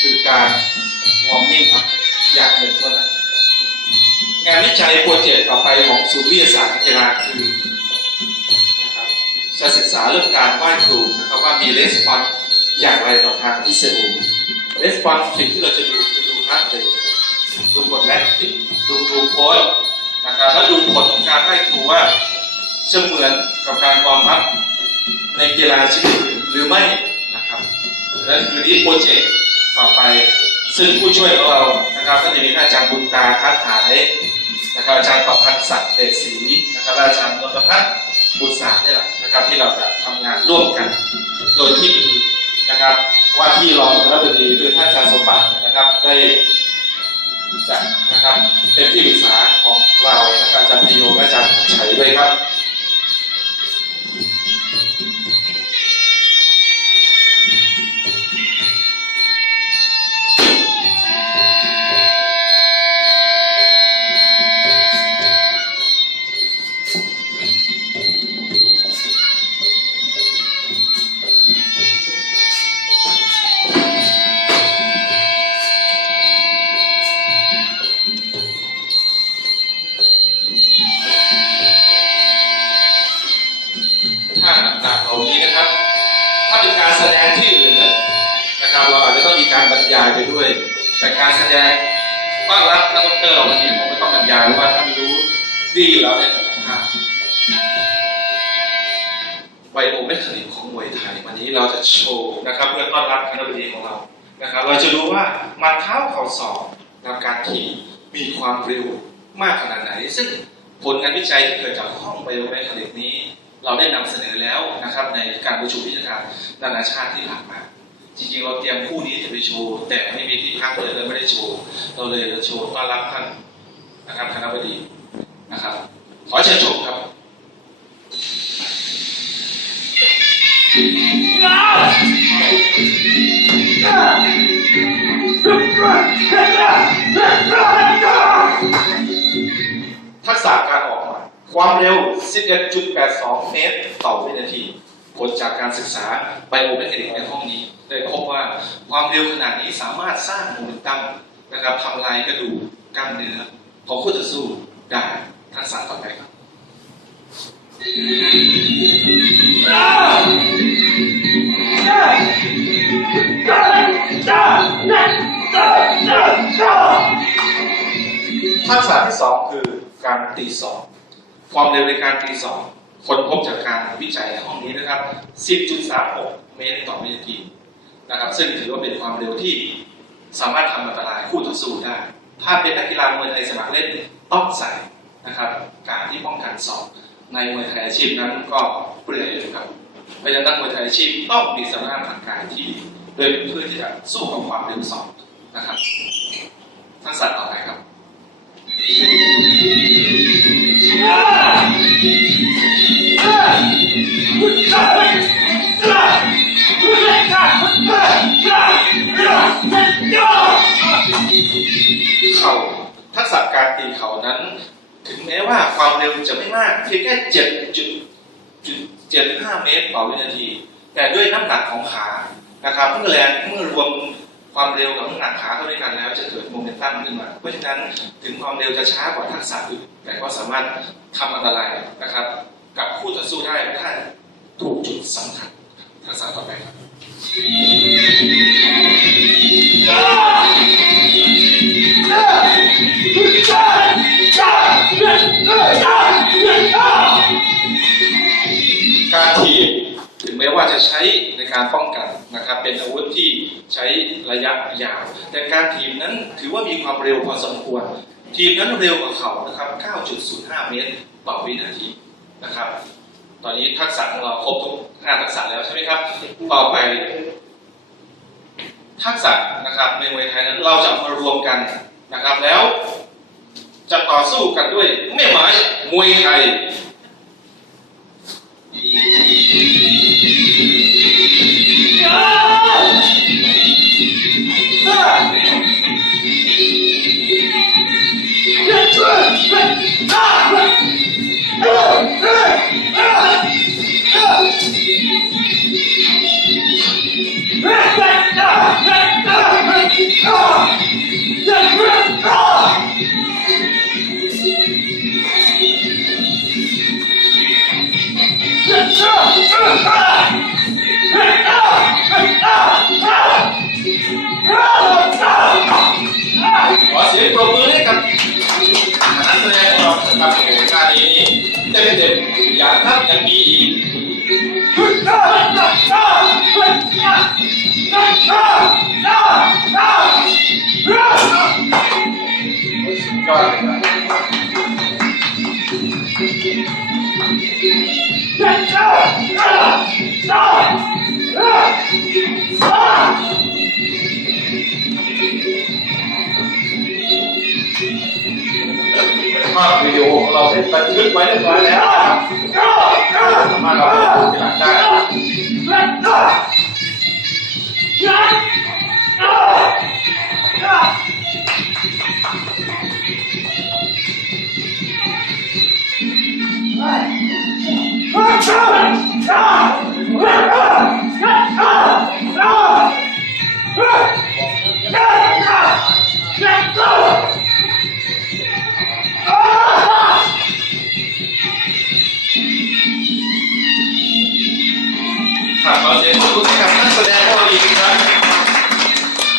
คือการวอร์มมิ่งครับอย่างหนึ่งเท่านั้น งานวิจัยโปรเจกต์ต่อไปของศูนย์วิทยาศาสตร์กีฬาคือนะครับจะศึกษาเรื่องการไหว้ครูนะครับว่ามีレスปอนอย่างไรต่อทางที่เซลล์レスปอนสิ่งที่เราจะดูคือดูฮาร์ดเรทดูกดแลคติกดูกลูโคสนะครับแล้วดูผลของการไหว้ครูว่าเสมือนกับการวอร์มอัพในกีฬาชนิดอื่นหรือไม่นะครับและคือนี้โปรเจกต์ ต่อไป ซึ่งผู้ช่วยของเรานะครับก็จะมีท่านอาจารย์บุญตาค้าขายนะครับอาจารย์ประพันธ์ศักดิ์เดชศรีนะครับอาจารย์นนทพัฒน์บุญศาสตร์นี่แหละนะครับ ที่เราจะทำงานร่วมกัน โดยที่มีนะครับว่าที่รองคณบดีคือท่านอาจารย์สมบัตินะครับได้จะนะครับเป็นที่ปรึกษาของเรานะครับอาจารย์พิโยและอาจารย์ชัยด้วยครับ ต่างนี้นะครับ ถ้าเป็นการแสดงที่อื่นเนี่ยนะครับ เราอาจจะต้องมีการบรรยายไปด้วย แต่การแสดงต้อนรับนักดอกเตอร์เหล่านี้ผมไม่ต้องบรรยายว่าท่านรู้ดีอยู่แล้วในแต่ละท่าไบโอเมคานิกของมวยไทยวันนี้เราจะโชว์นะครับเพื่อต้อนรับคณะบดีของเรานะครับ เราจะรู้ว่ามัดเท้าเข่าศอกกับการขี่มีความเร็วมากขนาดไหน ซึ่งผลงานวิจัยที่เกิดจากห้องไบโอเมคานิกนี้ เราได้นำเสนอแล้วนะครับในการประชุมวิชาการนานาชาติที่ผ่านมาจริงๆเราเตรียมคู่นี้จะไปโชว์แต่ไม่มีที่พักเลยเลยไม่ได้โชว์เราเลยจะโชว์ต้อนรับท่านนะครับคณะบดีนะครับ ขอเชิญชมครับทั ความเร็ว 11.82 เมตร ต่อวินาที ผลจากการศึกษาไบโอเมคานิกในห้องนี้ ได้พบว่าความเร็วขนาดนี้สามารถสร้างโมเมนตัมนะครับทำลายกระดูกกล้ามเนื้อของคู่ต่อสู้ได้ทักษะต่อไปครับทักษะที่สองคือการตีสอง ความเร็วในการตีสองคนพบจากการวิจัยในห้องนี้นะครับ 10.36 เมตรต่อวินาทีนะครับ ซึ่งถือว่าเป็นความเร็วที่สามารถทำอันตรายคู่ต่อสู้ได้ ถ้าเป็นนักกีฬามวยไทยสมัครเล่นต้องใส่นะครับการที่ป้องกันสองในมวยไทยอาชีพนั้นก็เปลือยอยู่ครับเพราะฉะนั้นนักมวยไทยอาชีพต้องมีสภาพร่างกายที่ดีโดยเพื่อที่จะสู้กับความเร็วสองนะครับทักษะต่อไปครับ เขาทักษะการตีเขานั้น ถึงแม้ว่าความเร็วจะไม่มากเพียงแค่เจ็ดจุดจุดเจ็ดห้าเมตรต่อวินาที แต่ด้วยน้ำหนักของขานะครับเมื่อแรงเมื่อรวม ความเร็วกับน้ำหนักขาเท่าด้วยกันแล้วจะเกิดโมเมนตัมขึ้นมา เพราะฉะนั้นถึงความเร็วจะช้ากว่าทักษะอื่นแต่ก็สามารถทำอันตรายนะครับ กับคู่ต่อสู้ได้ถ้าถูกจุดสำคัญทักษะต่อไปครับ ใช้ระยะยาว แต่การถีบนั้นถือว่ามีความเร็วพอสมควร ทีมนั้นเร็วกว่าเขานะครับ 9.05 เมตรต่อวินาทีนะครับ ตอนนี้ทักษะของเราครบทุก5ทักษะแล้วใช่ไหมครับ ต่อไป ทักษะนะครับในมวยไทยนั้นเราจะมารวมกันนะครับแล้วจะต่อสู้กันด้วยแม่ไม้มวยไทย ได้บันทึกไว้เรียบร้อยแล้ว